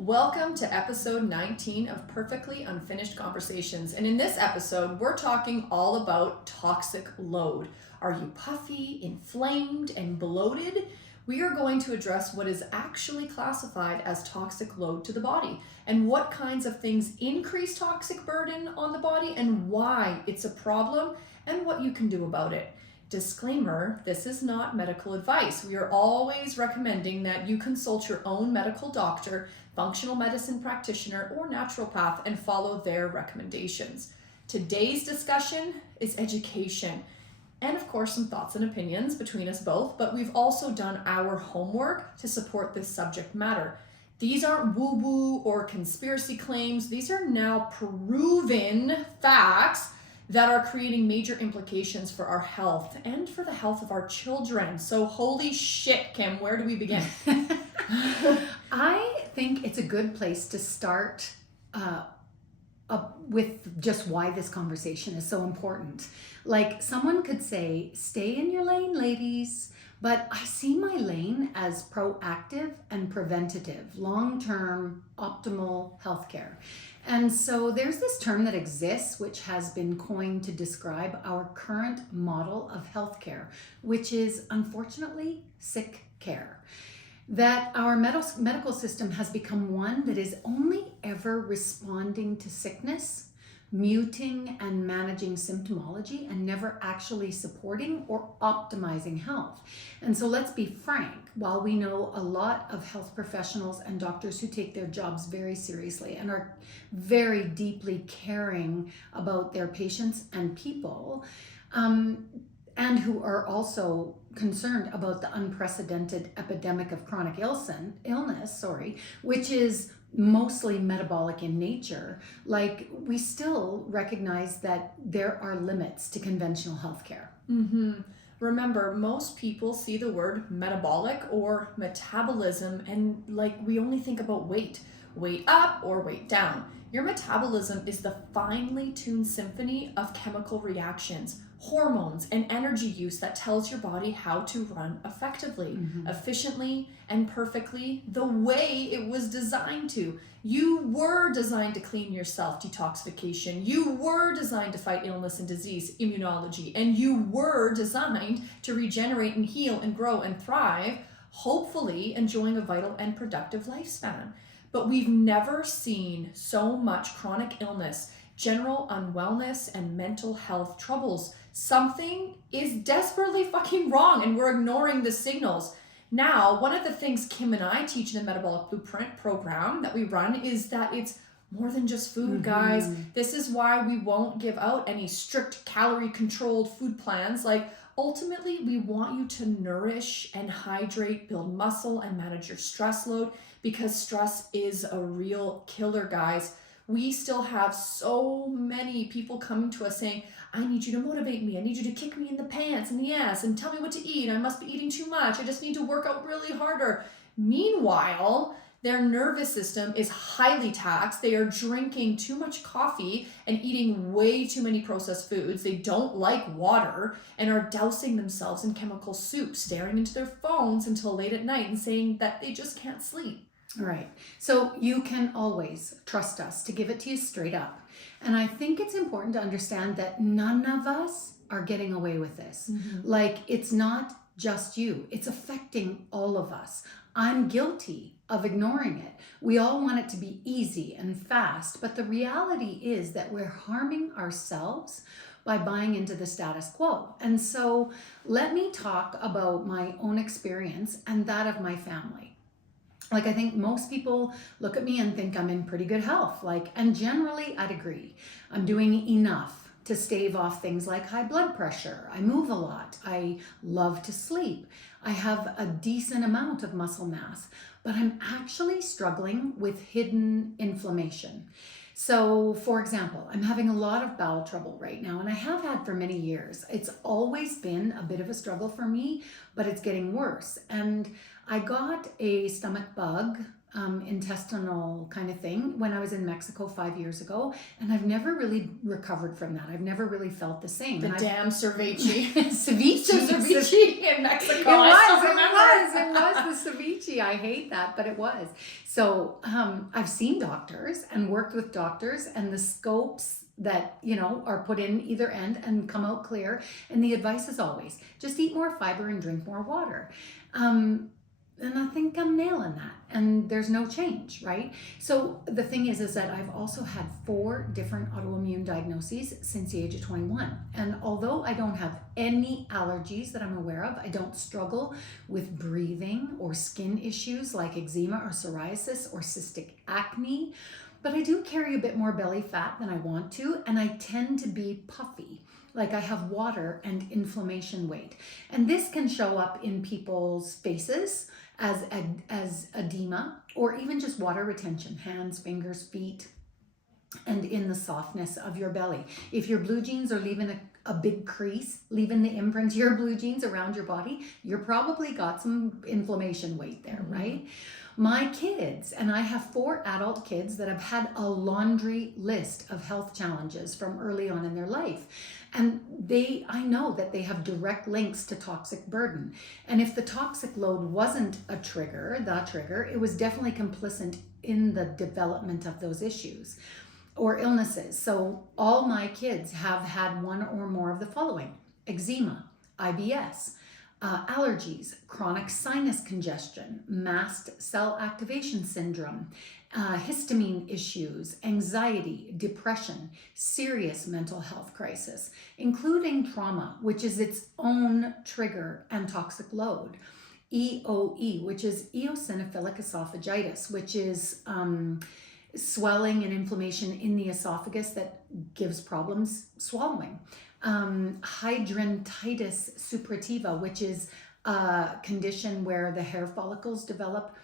Welcome to episode 19 of Perfectly Unfinished Conversations. And in this episode, we're talking all about toxic load. Are you puffy, inflamed, and bloated? We are going to address what is actually classified as toxic load to the body and what kinds of things increase toxic burden on the body and why it's a problem and what you can do about it. Disclaimer, this is not medical advice. We are always recommending that you consult your own medical doctor, functional medicine practitioner, or naturopath and follow their recommendations. Today's discussion is education and of course some thoughts and opinions between us both, but we've also done our homework to support this subject matter. These aren't woo-woo or conspiracy claims. These are now proven facts that are creating major implications for our health and for the health of our children. So holy shit, Kim, where do we begin? I think it's a good place to start with just why this conversation is so important. Like someone could say, stay in your lane, ladies. But I see my lane as proactive and preventative, long-term, optimal healthcare. And so there's this term that exists, which has been coined to describe our current model of healthcare, which is unfortunately sick care. That our medical system has become one that is only ever responding to sickness, muting and managing symptomology, and never actually supporting or optimizing health. And so let's be frank, while we know a lot of health professionals and doctors who take their jobs very seriously and are very deeply caring about their patients and people, and who are also concerned about the unprecedented epidemic of chronic illness, which is mostly metabolic in nature, like we still recognize that there are limits to conventional healthcare. Remember, most people see the word metabolic or metabolism and like we only think about weight up or weight down. Your metabolism is the finely tuned symphony of chemical reactions, hormones, and energy use that tells your body how to run effectively, efficiently, and perfectly the way it was designed to. You were designed to clean yourself, detoxification. You were designed to fight illness and disease, immunology. And you were designed to regenerate and heal and grow and thrive, hopefully enjoying a vital and productive lifespan. But we've never seen so much chronic illness, general unwellness, and mental health troubles. Something is desperately fucking wrong and we're ignoring the signals. Now, one of the things Kim and I teach in the Metabolic Blueprint program that we run is that it's more than just food, guys. This is why we won't give out any strict calorie controlled food plans. Like ultimately, we want you to nourish and hydrate, build muscle, and manage your stress load because stress is a real killer, guys. We still have so many people coming to us saying, I need you to motivate me. I need you to kick me in the pants and the ass and tell me what to eat. I must be eating too much. I just need to work out really harder. Meanwhile, their nervous system is highly taxed. They are drinking too much coffee and eating way too many processed foods. They don't like water and are dousing themselves in chemical soup, staring into their phones until late at night and saying that they just can't sleep. Right. So you can always trust us to give it to you straight up. And I think it's important to understand that none of us are getting away with this. Like it's not just you. It's affecting all of us. I'm guilty of ignoring it. We all want it to be easy and fast, but the reality is that we're harming ourselves by buying into the status quo. And so let me talk about my own experience and that of my family. Like I think most people look at me and think I'm in pretty good health. And generally I'd agree. I'm doing enough to stave off things like high blood pressure. I move a lot. I love to sleep. I have a decent amount of muscle mass, but I'm actually struggling with hidden inflammation. So for example, I'm having a lot of bowel trouble right now, and I have had for many years. It's always been a bit of a struggle for me, but it's getting worse. And I got a stomach bug intestinal kind of thing when I was in Mexico 5 years ago, and I've never really recovered from that. I've never really felt the same. The and damn ceviche. ceviche in Mexico. It was the ceviche. I hate that, but it was. So I've seen doctors and worked with doctors, and the scopes that are put in either end and come out clear, and the advice is always just eat more fiber and drink more water. And I think I'm nailing that, and there's no change, right? So the thing is that I've also had 4 different autoimmune diagnoses since the age of 21. And although I don't have any allergies that I'm aware of, I don't struggle with breathing or skin issues like eczema or psoriasis or cystic acne, but I do carry a bit more belly fat than I want to, and I tend to be puffy. Like I have water and inflammation weight. And this can show up in people's faces as edema, or even just water retention, hands, fingers, feet, and in the softness of your belly. If your blue jeans are leaving a big crease, leaving the imprint of your blue jeans around your body, you're probably got some inflammation weight there, right? My kids, and I have 4 adult kids that have had a laundry list of health challenges from early on in their life. And I know that they have direct links to toxic burden. And if the toxic load wasn't the trigger, it was definitely complicit in the development of those issues or illnesses. So all my kids have had one or more of the following: eczema, IBS, allergies, chronic sinus congestion, mast cell activation syndrome, histamine issues, anxiety, depression, serious mental health crisis, including trauma, which is its own trigger and toxic load, EOE, which is eosinophilic esophagitis, which is swelling and inflammation in the esophagus that gives problems swallowing. Hydrantitis suppurativa, which is a condition where the hair follicles develop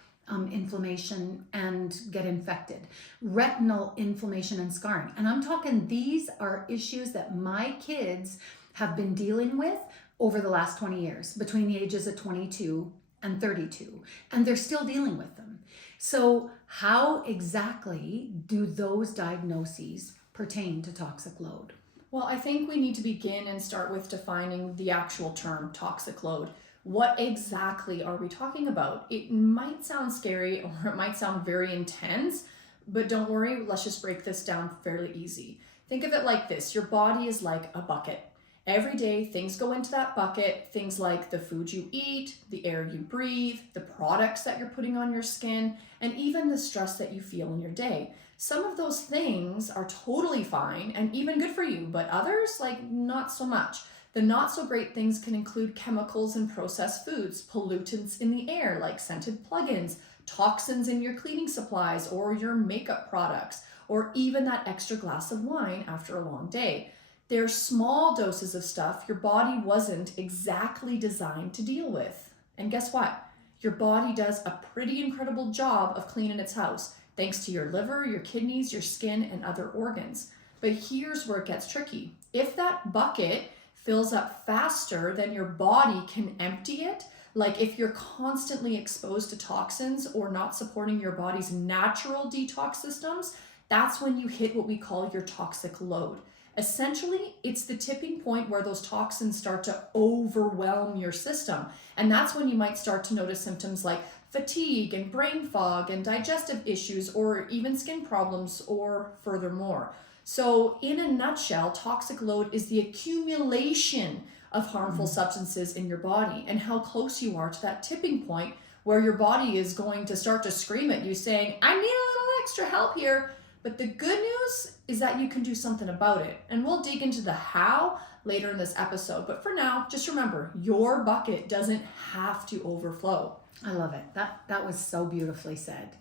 inflammation and get infected. Retinal inflammation and scarring. And I'm talking, these are issues that my kids have been dealing with over the last 20 years, between the ages of 22 and 32, and they're still dealing with them. So how exactly do those diagnoses pertain to toxic load? Well, I think we need to begin and start with defining the actual term toxic load. What exactly are we talking about? It might sound scary or it might sound very intense, but don't worry, let's just break this down fairly easy. Think of it like this: your body is like a bucket. Every day, things go into that bucket, things like the food you eat, the air you breathe, the products that you're putting on your skin, and even the stress that you feel in your day. Some of those things are totally fine and even good for you, but others, not so much. The not so great things can include chemicals in processed foods, pollutants in the air like scented plugins, toxins in your cleaning supplies or your makeup products, or even that extra glass of wine after a long day. They're small doses of stuff your body wasn't exactly designed to deal with. And guess what? Your body does a pretty incredible job of cleaning its house, thanks to your liver, your kidneys, your skin, and other organs. But here's where it gets tricky. If that bucket fills up faster than your body can empty it, like if you're constantly exposed to toxins or not supporting your body's natural detox systems, that's when you hit what we call your toxic load. Essentially, it's the tipping point where those toxins start to overwhelm your system. And that's when you might start to notice symptoms like fatigue and brain fog and digestive issues, or even skin problems, or furthermore. So in a nutshell, toxic load is the accumulation of harmful substances in your body and how close you are to that tipping point where your body is going to start to scream at you saying, I need a little extra help here. But the good news is that you can do something about it. And we'll dig into the how later in this episode. But for now, just remember, your bucket doesn't have to overflow. I love it. That was so beautifully said.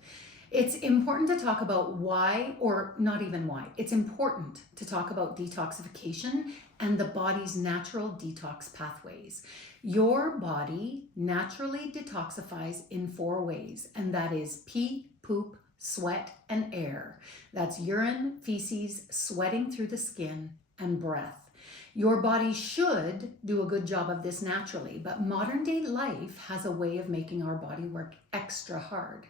It's important to talk about why, or not even why. It's important to talk about detoxification and the body's natural detox pathways. Your body naturally detoxifies in 4 ways, and that is pee, poop, sweat, and air. That's urine, feces, sweating through the skin, and breath. Your body should do a good job of this naturally, but modern day life has a way of making our body work extra hard.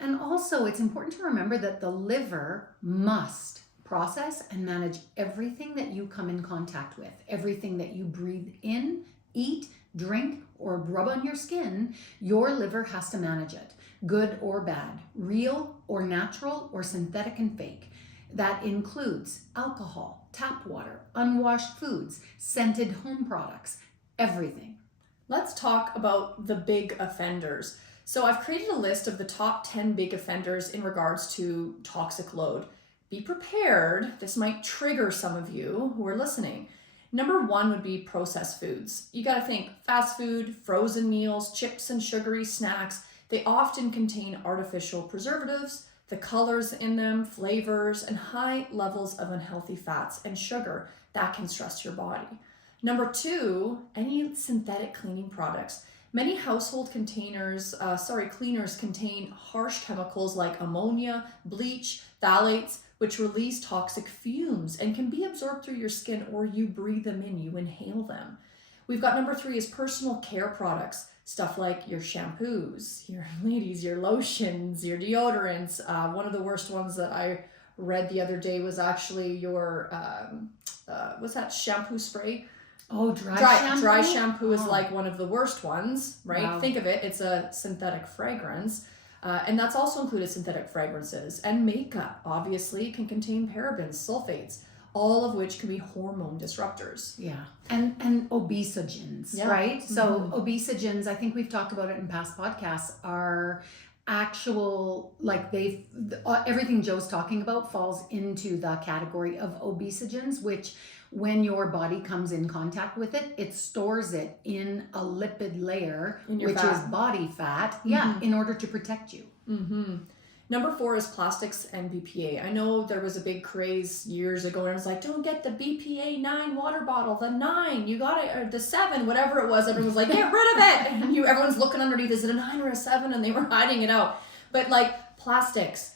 And also, it's important to remember that the liver must process and manage everything that you come in contact with, everything that you breathe in, eat, drink, or rub on your skin. Your liver has to manage it, good or bad, real or natural or synthetic and fake. That includes alcohol, tap water, unwashed foods, scented home products, everything. Let's talk about the big offenders. So I've created a list of the top 10 big offenders in regards to toxic load. Be prepared, this might trigger some of you who are listening. Number 1 would be processed foods. You gotta think fast food, frozen meals, chips and sugary snacks. They often contain artificial preservatives, the colors in them, flavors, and high levels of unhealthy fats and sugar that can stress your body. Number 2, any synthetic cleaning products. Many household cleaners contain harsh chemicals like ammonia, bleach, phthalates, which release toxic fumes and can be absorbed through your skin, or you breathe them in, you inhale them. We've got number 3 is personal care products. Stuff like your shampoos, your lotions, your deodorants. One of the worst ones that I read the other day was actually your, what's that shampoo spray? Oh, dry shampoo is like one of the worst ones, right? Wow. Think of it, it's a synthetic fragrance. And that's also included synthetic fragrances. And makeup, obviously, can contain parabens, sulfates, all of which can be hormone disruptors. Yeah. And obesogens, right? So obesogens, I think we've talked about it in past podcasts, are actual, like everything Joe's talking about falls into the category of obesogens, which when your body comes in contact with it, it stores it in a lipid layer, which is body fat, in order to protect you. Number 4 is plastics and BPA. I know there was a big craze years ago and I was like, don't get the BPA 9 water bottle, the 9, you got it, or the 7, whatever it was. Everyone was like, get rid of it. And everyone's looking underneath, is it a 9 or a 7? And they were hiding it out. But like plastics,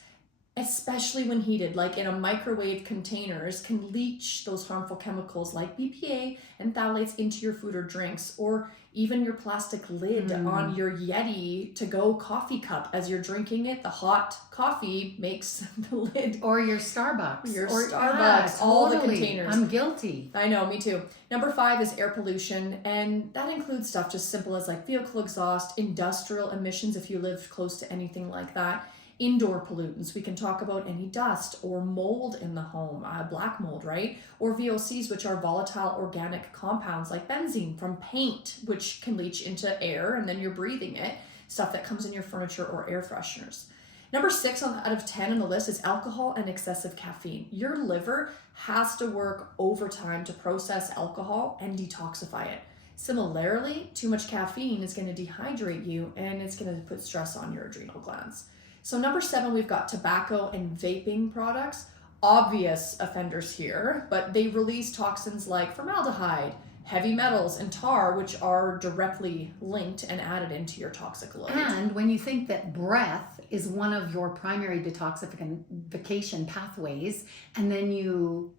especially when heated, like in a microwave containers, can leach those harmful chemicals like BPA and phthalates into your food or drinks, or even your plastic lid on your Yeti to-go coffee cup. As you're drinking it, the hot coffee makes the lid. Or your Starbucks. All Totally. the containers. I'm guilty. I know, me too. Number 5 is air pollution, and that includes stuff just simple as like vehicle exhaust, industrial emissions if you live close to anything like that. Indoor pollutants, we can talk about any dust or mold in the home, black mold, right? Or VOCs, which are volatile organic compounds like benzene from paint, which can leach into air and then you're breathing it. Stuff that comes in your furniture or air fresheners. Number 6 out of 10 on the list is alcohol and excessive caffeine. Your liver has to work overtime to process alcohol and detoxify it. Similarly, too much caffeine is going to dehydrate you and it's going to put stress on your adrenal glands. So number 7, we've got tobacco and vaping products. Obvious offenders here, but they release toxins like formaldehyde, heavy metals, and tar, which are directly linked and added into your toxic load. And when you think that breath is one of your primary detoxification pathways, and then you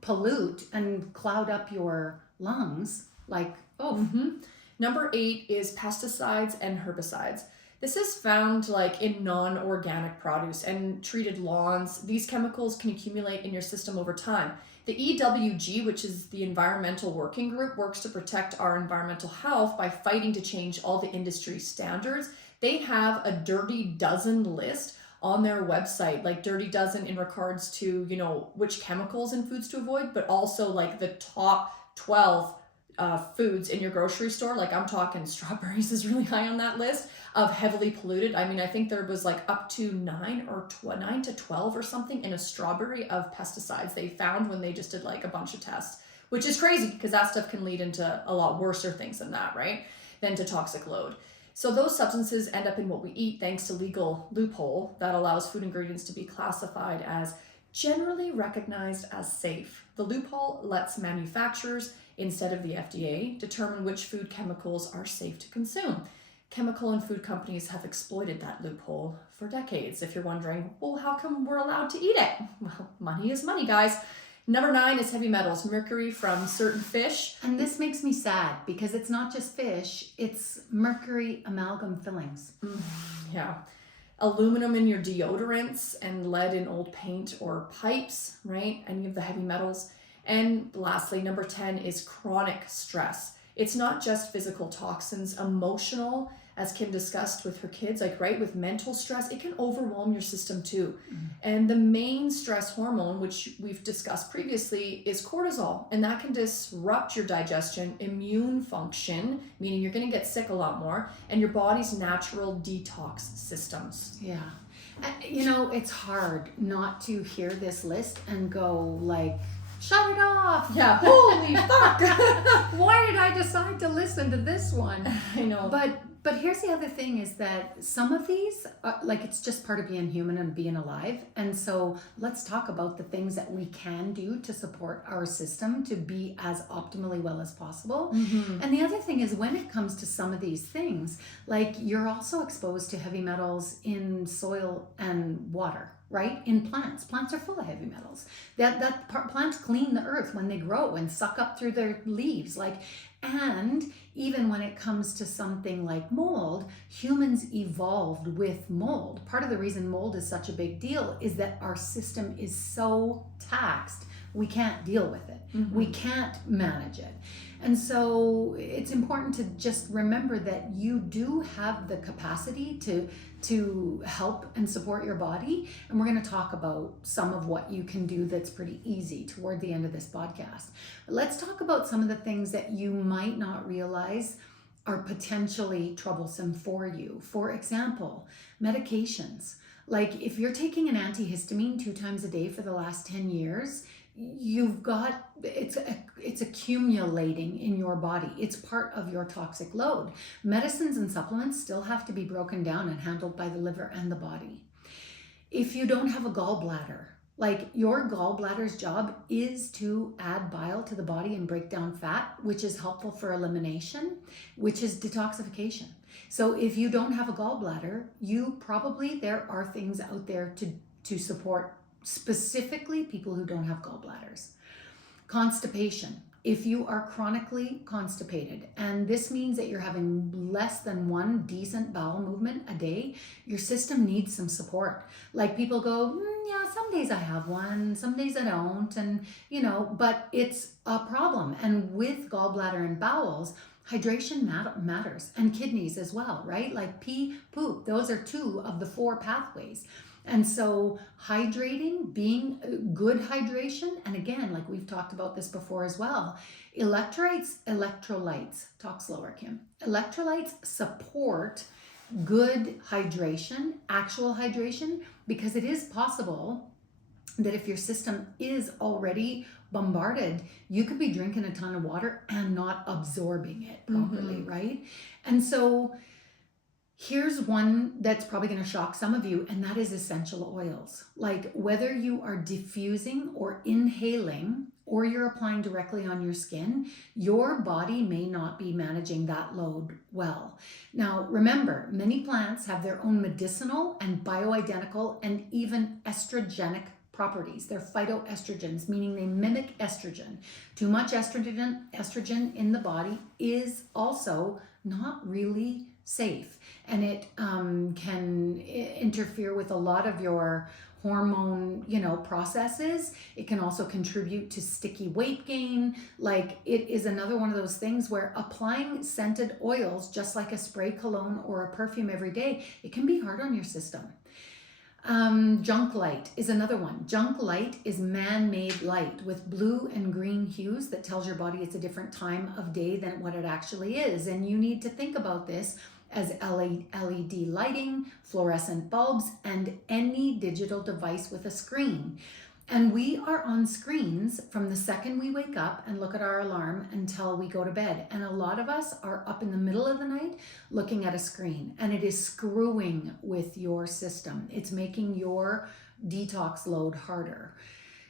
pollute and cloud up your lungs, like, Number 8 is pesticides and herbicides. This is found like in non-organic produce and treated lawns. These chemicals can accumulate in your system over time. The EWG, which is the Environmental Working Group, works to protect our environmental health by fighting to change all the industry standards. They have a dirty dozen list on their website, like dirty dozen in regards to, which chemicals in foods to avoid, but also like the top 12 foods in your grocery store. Like I'm talking strawberries is really high on that list of heavily polluted. I mean, I think there was like up to 9 to 12 or something in a strawberry of pesticides they found when they just did like a bunch of tests, which is crazy because that stuff can lead into a lot worser things than that, right? Than to toxic load. So those substances end up in what we eat thanks to legal loophole that allows food ingredients to be classified as generally recognized as safe. The loophole lets manufacturers, instead of the FDA, determine which food chemicals are safe to consume. Chemical and food companies have exploited that loophole for decades. If you're wondering, well, how come we're allowed to eat it? Well, money is money, guys. Number 9 is heavy metals, mercury from certain fish. And this makes me sad because it's not just fish, it's mercury amalgam fillings. Yeah. aluminum in your deodorants and lead in old paint or pipes, right? Any of the heavy metals. And lastly, number 10 is chronic stress. It's not just physical toxins, emotional, as Kim discussed with her kids, like, right, with mental stress, it can overwhelm your system too. And the main stress hormone, which we've discussed previously, is cortisol. And that can disrupt your digestion, immune function, meaning you're going to get sick a lot more, and your body's natural detox systems. Yeah. You know, it's hard not to hear this list and go like, shut it off. Yeah. Holy fuck. Why did I decide to listen to this one? I know. But here's the other thing is that some of these, like, it's just part of being human and being alive. And so let's talk about the things that we can do to support our system to be as optimally well as possible. And the other thing is, when it comes to some of these things, like, you're also exposed to heavy metals in soil and water. Right? In plants are full of heavy metals. Plants clean the earth when they grow and suck up through their leaves. And even when it comes to something like mold, humans evolved with mold. Part of the reason mold is such a big deal is that our system is so taxed, we can't deal with it. We can't manage it. And so it's important to just remember that you do have the capacity to help and support your body. And we're going to talk about some of what you can do that's pretty easy toward the end of this podcast. But let's talk about some of the things that you might not realize are potentially troublesome for you. For example, medications. Like, if you're taking an antihistamine 2 times a day for the last 10 years, you've got, it's accumulating in your body. It's part of your toxic load. Medicines and supplements still have to be broken down and handled by the liver and the body. If you don't have a gallbladder, like, your gallbladder's job is to add bile to the body and break down fat, which is helpful for elimination, which is detoxification. So if you don't have a gallbladder, there are things out there to support specifically people who don't have gallbladders. Constipation. If you are chronically constipated, and this means that you're having less than 1 decent bowel movement a day, your system needs some support. Like, people go, yeah, some days I have one, some days I don't, and but it's a problem. And with gallbladder and bowels, hydration matters, and kidneys as well, right? Like pee, poop, those are 2 of the 4 pathways. And so hydrating, being good hydration, and again, like we've talked about this before as well, electrolytes, talk slower, Kim. Electrolytes support good hydration, actual hydration, because it is possible that if your system is already bombarded, you could be drinking a ton of water and not absorbing it properly, right? And so here's one that's probably going to shock some of you, and that is essential oils. Like, whether you are diffusing or inhaling, or you're applying directly on your skin, your body may not be managing that load well. Now, remember, many plants have their own medicinal and bioidentical and even estrogenic properties. They're phytoestrogens, meaning they mimic estrogen. Too much estrogen in the body is also not really safe, and it can interfere with a lot of your hormone processes. It can also contribute to sticky weight gain. Like, it is another one of those things where applying scented oils, just like a spray cologne or a perfume every day, it can be hard on your system. Junk light is another one. Junk light is man-made light with blue and green hues that tells your body it's a different time of day than what it actually is. And you need to think about this as LED lighting, fluorescent bulbs, and any digital device with a screen. And we are on screens from the second we wake up and look at our alarm until we go to bed. And a lot of us are up in the middle of the night looking at a screen, and it is screwing with your system. It's making your detox load harder.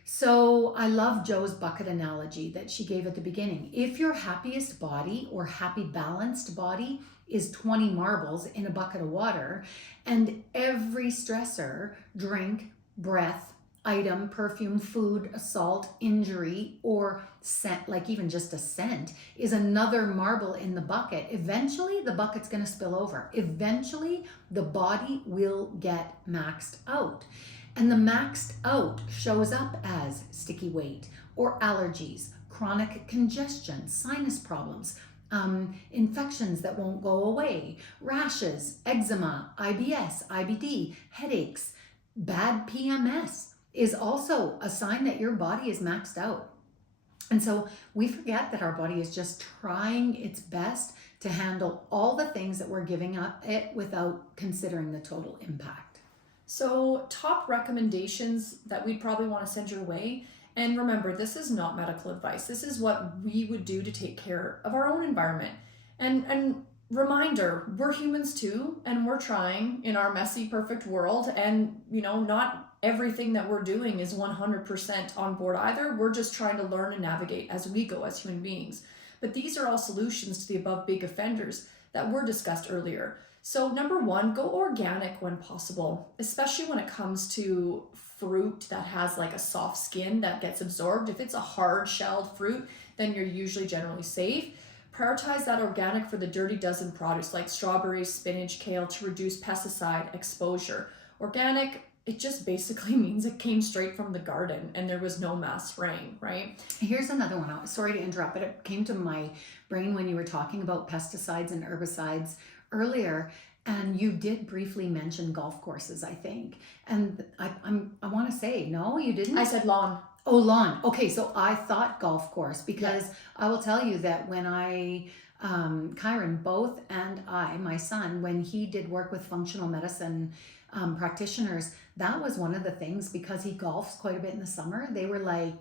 So I love Joe's bucket analogy that she gave at the beginning. If your happiest body or happy balanced body is 20 marbles in a bucket of water, and every stressor, drink, breath, item, perfume, food, assault, injury, or scent, like even just a scent, is another marble in the bucket. Eventually, the bucket's going to spill over. Eventually, the body will get maxed out. And the maxed out shows up as sticky weight or allergies, chronic congestion, sinus problems, infections that won't go away, rashes, eczema, IBS, IBD, headaches, bad PMS is also a sign that your body is maxed out. And so we forget that our body is just trying its best to handle all the things that we're giving it without considering the total impact. So, top recommendations that we'd probably want to send your way. And remember, this is not medical advice. This is what we would do to take care of our own environment. And reminder, we're humans too, and we're trying in our messy, perfect world. And, not everything that we're doing is 100% on board either. We're just trying to learn and navigate as we go as human beings. But these are all solutions to the above big offenders that were discussed earlier. So number one, go organic when possible, especially when it comes to fruit that has like a soft skin that gets absorbed. If it's a hard shelled fruit, then you're usually generally safe. Prioritize that organic for the dirty dozen produce like strawberries, spinach, kale to reduce pesticide exposure. Organic, it just basically means it came straight from the garden and there was no mass spraying, right? Here's another one. Sorry to interrupt, but it came to my brain when you were talking about pesticides and herbicides earlier, and you did briefly mention golf courses, I think. And I want to say, no, you didn't? I said lawn. Oh, lawn. Okay, so I thought golf course because I will tell you that when Kyron, both and my son, when he did work with functional medicine practitioners, that was one of the things, because he golfs quite a bit in the summer. They were like,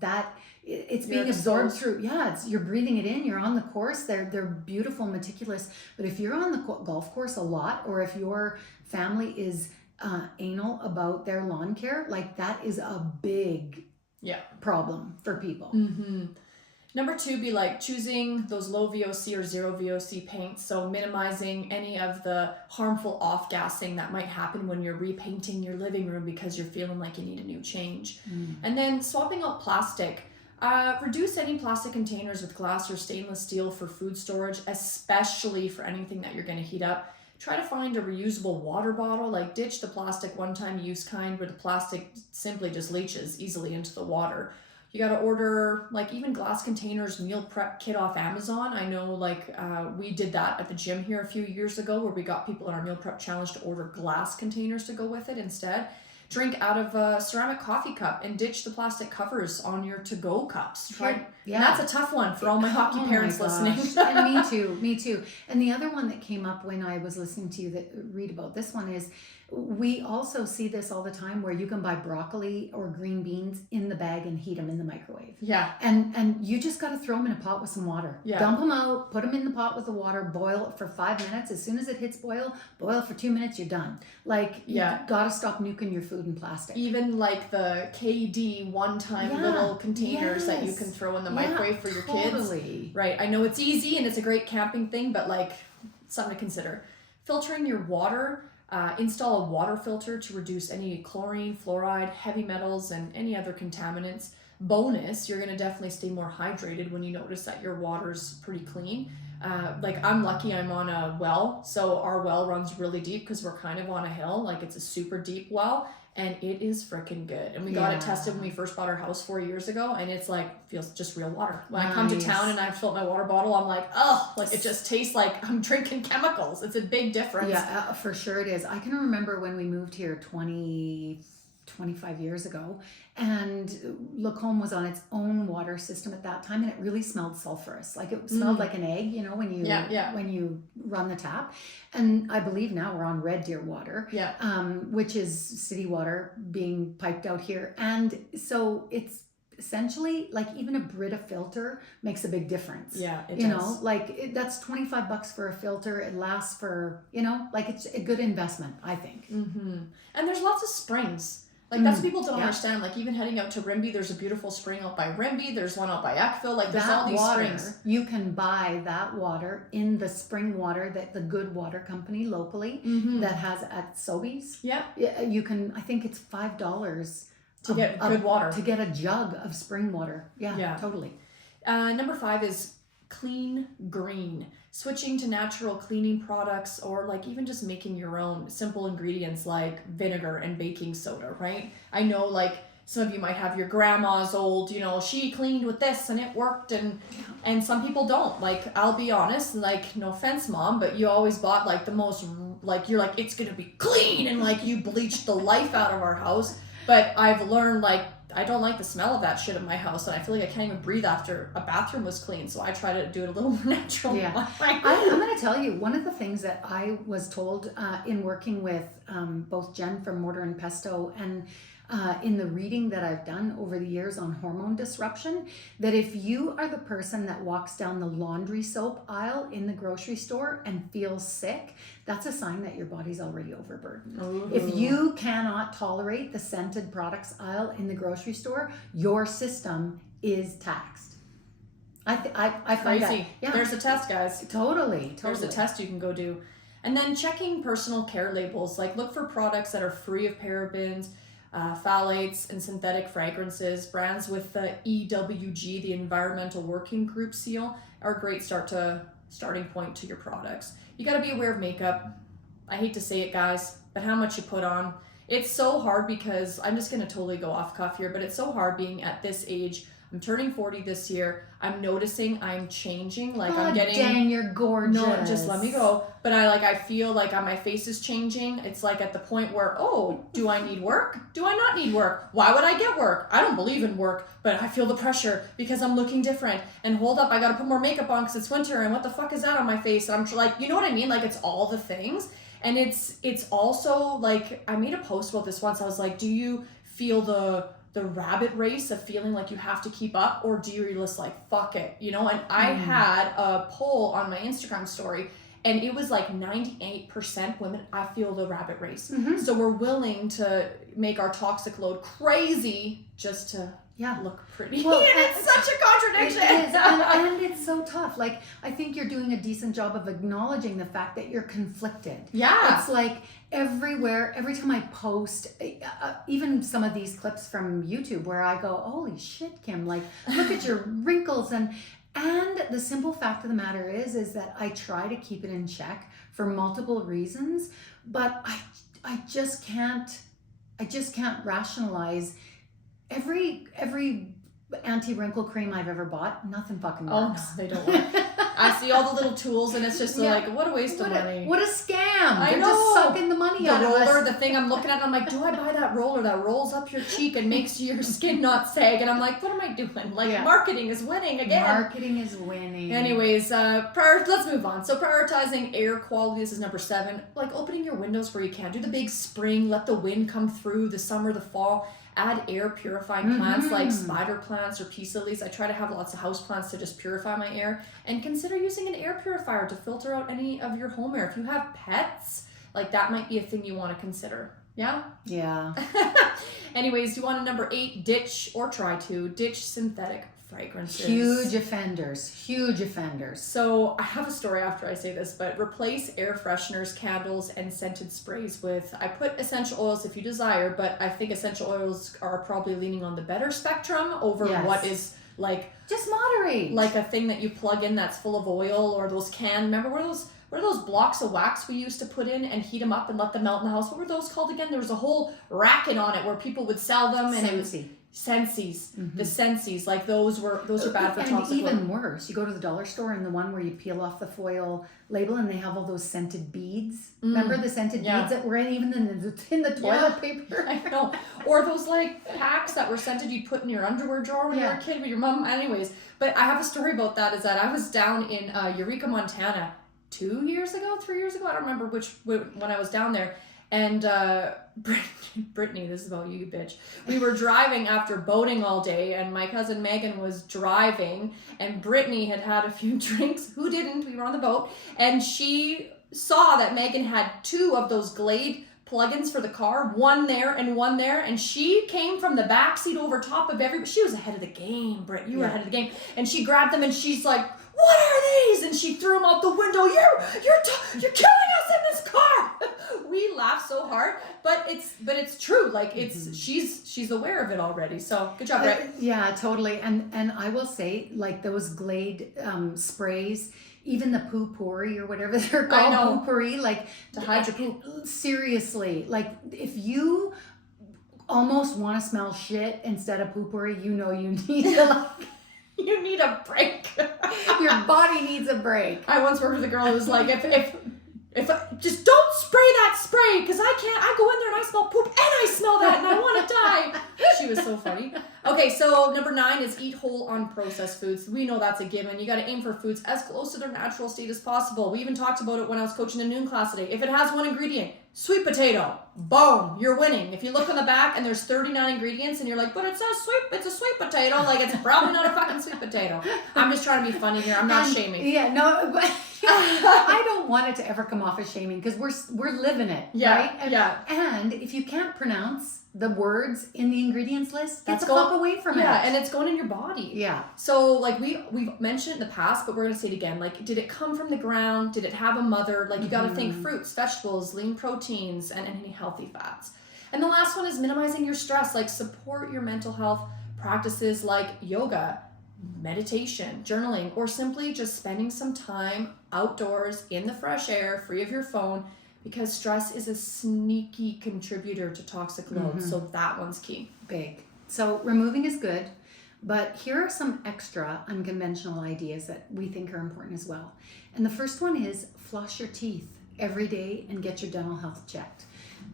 that it's being absorbed through, you're breathing it in, you're on the course, they're beautiful, meticulous. But if you're on the golf course a lot, or if your family is anal about their lawn care, like that is a big problem for people. Mm-hmm. Number two, be like choosing those low VOC or zero VOC paints. So minimizing any of the harmful off-gassing that might happen when you're repainting your living room because you're feeling like you need a new change. And then swapping out plastic. Reduce any plastic containers with glass or stainless steel for food storage, especially for anything that you're going to heat up. Try to find a reusable water bottle, like ditch the plastic one-time use kind where the plastic simply just leaches easily into the water. You got to order like even glass containers, meal prep kit off Amazon. I know we did that at the gym here a few years ago where we got people in our meal prep challenge to order glass containers to go with it instead. Drink out of a ceramic coffee cup and ditch the plastic covers on your to-go cups. Right? Yeah. And that's a tough one for all my hockey parents listening. And me too. And the other one that came up when I was listening to you read about this one is, we also see this all the time where you can buy broccoli or green beans in the bag and heat them in the microwave. Yeah. And you just got to throw them in a pot with some water. Yeah. Dump them out, put them in the pot with the water, boil it for 5 minutes. As soon as it hits boil for 2 minutes, you're done. You got to stop nuking your food in plastic. Even like the KD one-time little containers that you can throw in the microwave for your kids. Right. I know it's easy and it's a great camping thing, but something to consider. Filtering your water. Install a water filter to reduce any chlorine, fluoride, heavy metals, and any other contaminants. Bonus, you're going to definitely stay more hydrated when you notice that your water's pretty clean. I'm lucky I'm on a well, so our well runs really deep because we're kind of on a hill. It's a super deep well, and it is freaking good. And we got it tested when we first bought our house 4 years ago, and it's feels just real water. When I come to town and I fill up my water bottle, I'm like, it just tastes like I'm drinking chemicals. It's a big difference. Yeah, for sure it is. I can remember when we moved here 25 years ago, and Lacombe was on its own water system at that time, and it really smelled sulfurous. It smelled like an egg, when you run the tap. And I believe now we're on Red Deer water, which is city water being piped out here. And so it's essentially even a Brita filter makes a big difference. Yeah, it does. That's $25 for a filter. It lasts for, it's a good investment, I think. Mm-hmm. And there's lots of springs. Like, that's what people don't understand. Like, even heading out to Rimbey, there's a beautiful spring out by Rimbey. There's one out by Eckville. Like, there's all these springs. You can buy that water in the spring water that the Good Water Company locally that has at Sobeys. Yeah. You can, I think it's $5 to get good water. To get a jug of spring water. Yeah. Totally. Number 5 is clean green. Switching to natural cleaning products, or like even just making your own simple ingredients like vinegar and baking soda, right? I know, like, some of you might have your grandma's old, she cleaned with this and it worked, and some people don't. Like, I'll be honest, like, no offense, Mom, but you always bought like the most, like, you're like, it's gonna be clean, and like you bleached the life out of our house. But I've learned, like, I don't like the smell of that shit in my house, and I feel like I can't even breathe after a bathroom was clean, so I try to do it a little more natural. Yeah. I'm going to tell you, one of the things that I was told in working with both Jen from Mortar and Pesto and in the reading that I've done over the years on hormone disruption, that if you are the person that walks down the laundry soap aisle in the grocery store and feels sick, that's a sign that your body's already overburdened. Ooh. If you cannot tolerate the scented products aisle in the grocery store, your system is taxed. I find crazy. That, yeah. There's a test, guys. Totally. There's a test you can go do. And then checking personal care labels. Like, look for products that are free of parabens, phthalates, and synthetic fragrances. Brands with the EWG, the Environmental Working Group seal, are a great starting point to your products. You got to be aware of makeup. I hate to say it, guys, but how much you put on. It's so hard, because I'm just going to totally go off cuff here, but it's so hard being at this age. I'm turning 40 this year. I'm noticing I'm changing. Like, God I'm getting. Dang, you're gorgeous. No, just let me go. But I feel like my face is changing. It's like at the point where, do I need work? Do I not need work? Why would I get work? I don't believe in work, but I feel the pressure because I'm looking different. And hold up, I got to put more makeup on because it's winter. And what the fuck is that on my face? And I'm like, you know what I mean? Like, it's all the things. And it's also like, I made a post about this once. I was like, do you feel the rabbit race of feeling like you have to keep up, or do you just like, fuck it, And I had a poll on my Instagram story, and it was like 98% women, I feel the rabbit race. Mm-hmm. So we're willing to make our toxic load crazy just to look pretty. Well, and it's such a contradiction. It is, and it's so tough. Like, I think you're doing a decent job of acknowledging the fact that you're conflicted. Yeah. It's like everywhere, every time I post, even some of these clips from YouTube where I go, holy shit, Kim, like, look at your wrinkles. And the simple fact of the matter is that I try to keep it in check for multiple reasons, but I just can't rationalize every anti-wrinkle cream I've ever bought, nothing fucking works. Oh, no, they don't work. I see all the little tools, and it's just like, what a waste of money. What a scam. They're just sucking the money out of us. The roller, the thing I'm looking at, I'm like, do I buy that roller that rolls up your cheek and makes your skin not sag? And I'm like, what am I doing? Like, marketing is winning again. Marketing is winning. Anyways, let's move on. So prioritizing air quality, this is number 7. Like, opening your windows where you can. Do the big spring, let the wind come through, the summer, the fall. Add air purifying plants like spider plants or peace lilies. I try to have lots of house plants to just purify my air. And consider using an air purifier to filter out any of your home air. If you have pets, like, that might be a thing you want to consider. Yeah? Yeah. Anyways, you want a number 8, ditch synthetic fragrances. Huge offenders. So I have a story after I say this, but replace air fresheners, candles, and scented sprays with, I put essential oils if you desire, but I think essential oils are probably leaning on the better spectrum over what is like, just moderate. Like a thing that you plug in that's full of oil, or those remember what are those blocks of wax we used to put in and heat them up and let them melt in the house? What were those called again? There was a whole racket on it where people would sell them. Scentsies. The Scentsies, like those are bad for toxic. And even worse, you go to the dollar store and the one where you peel off the foil label and they have all those scented beads. Remember the scented beads that were even in the toilet paper? I know. Or those like packs that were scented you'd put in your underwear drawer when you were a kid with your mom. Anyways, but I have a story about that. Is that I was down in Eureka, Montana 3 years ago. I don't remember when I was down there. And Brittany, this is about you, bitch. We were driving after boating all day, and my cousin Megan was driving, and Brittany had a few drinks. Who didn't? We were on the boat, and she saw that Megan had 2 of those Glade plugins for the car, one there and one there, and she came from the back seat over top of everybody. She was ahead of the game, Britt. You were ahead of the game, and she grabbed them and she's like, "What are these?" And she threw them out the window. You're killing us in this car. We laughed so hard, but it's true. Like it's she's aware of it already. So good job, Britt. Yeah, totally. And I will say, like those Glade sprays, even the poo-pourri or whatever they're called, I know. poo-pourri, like To hide your poop. Seriously, like if you almost want to smell shit instead of poo-pourri, you know you need to like, You need a break. your body needs a break. I once worked with a girl who was like, if just don't spray that spray, because I go in there and I smell poop and I smell that and I want to die. She was so funny. Okay, so number 9 is eat whole unprocessed foods. We know that's a given. You got to aim for foods as close to their natural state as possible. We even talked about it when I was coaching the noon class today. If it has one ingredient, sweet potato, boom, you're winning. If you look on the back and there's 39 ingredients and you're like, but it's a sweet potato, like it's probably not a fucking sweet potato. I'm just trying to be funny here. I'm not shaming. Yeah, no, but I don't want it to ever come off as shaming because we're living it, right? And if you can't pronounce the words in the ingredients list, get the fuck away from it. Yeah, and it's going in your body. Yeah. So like we've mentioned it in the past, but we're gonna say it again. Like, did it come from the ground? Did it have a mother? Like, you got to think fruits, vegetables, lean proteins, and any healthy fats. And the last one is minimizing your stress. Like, support your mental health practices like yoga, meditation, journaling, or simply just spending some time outdoors in the fresh air, free of your phone, because stress is a sneaky contributor to toxic load. So that one's key. Big. So removing is good, but here are some extra unconventional ideas that we think are important as well. And the first one is floss your teeth every day and get your dental health checked.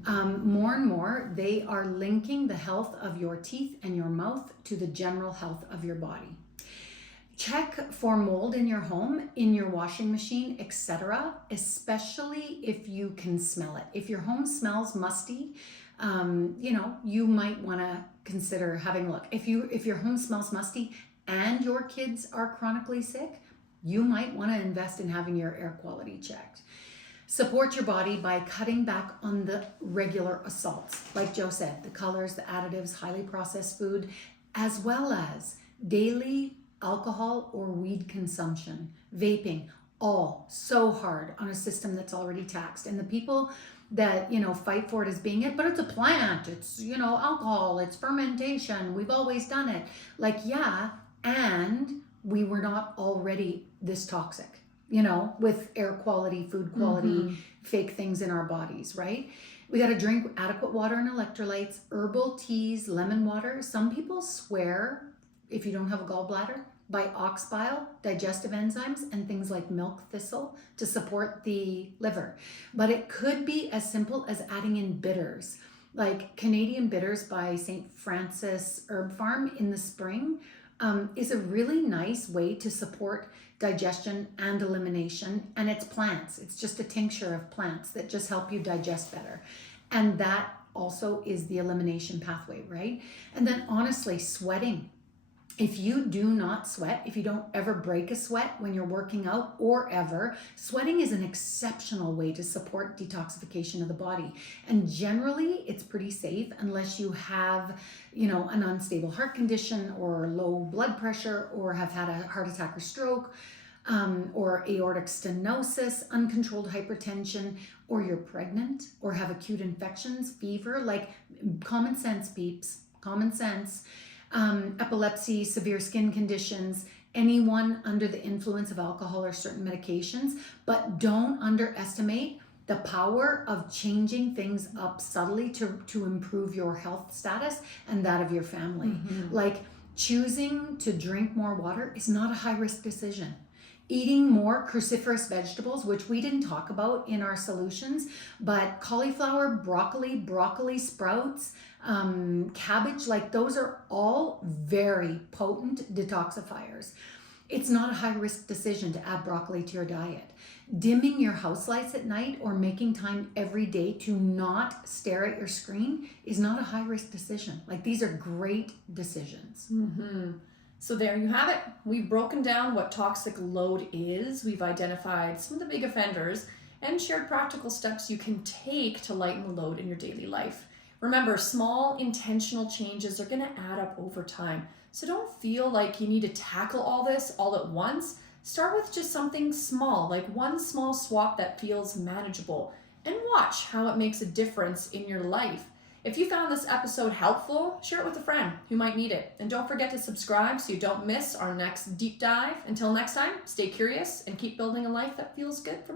More and more, they are linking the health of your teeth and your mouth to the general health of your body. Check for mold in your home, in your washing machine, etc., especially if you can smell it. If your home smells musty, you might want to consider having a look. If your home smells musty and your kids are chronically sick, you might want to invest in having your air quality checked. Support your body by cutting back on the regular assaults. Like Joe said, the colors, the additives, highly processed food, as well as daily alcohol or weed consumption, vaping, all so hard on a system that's already taxed. And the people that, fight for it as being it, but it's a plant, it's, alcohol, it's fermentation, we've always done it. Like, yeah, and we were not already this toxic, with air quality, food quality, fake things in our bodies, right? We got to drink adequate water and electrolytes, herbal teas, lemon water. Some people swear, if you don't have a gallbladder, by ox bile, digestive enzymes, and things like milk thistle to support the liver. But it could be as simple as adding in bitters, like Canadian bitters by St. Francis Herb Farm in the spring is a really nice way to support digestion and elimination. And it's plants. It's just a tincture of plants that just help you digest better. And that also is the elimination pathway, right? And then honestly, sweating. If you do not sweat, if you don't ever break a sweat when you're working out or ever, sweating is an exceptional way to support detoxification of the body. And generally, it's pretty safe unless you have, an unstable heart condition or low blood pressure or have had a heart attack or stroke, or aortic stenosis, uncontrolled hypertension, or you're pregnant or have acute infections, fever, like common sense, peeps, common sense. Epilepsy, severe skin conditions, anyone under the influence of alcohol or certain medications, but don't underestimate the power of changing things up subtly to improve your health status and that of your family. Like choosing to drink more water is not a high-risk decision. Eating more cruciferous vegetables, which we didn't talk about in our solutions, but cauliflower, broccoli sprouts, cabbage, like those are all very potent detoxifiers. It's not a high-risk decision to add broccoli to your diet. Dimming your house lights at night or making time every day to not stare at your screen is not a high-risk decision. Like these are great decisions. So there you have it. We've broken down what toxic load is. We've identified some of the big offenders. and shared practical steps you can take to lighten the load in your daily life. Remember, small intentional changes are going to add up over time. So don't feel like you need to tackle all this all at once. Start with just something small, like one small swap that feels manageable, and watch how it makes a difference in your life. If you found this episode helpful, share it with a friend who might need it. And don't forget to subscribe so you don't miss our next deep dive. Until next time, stay curious and keep building a life that feels good for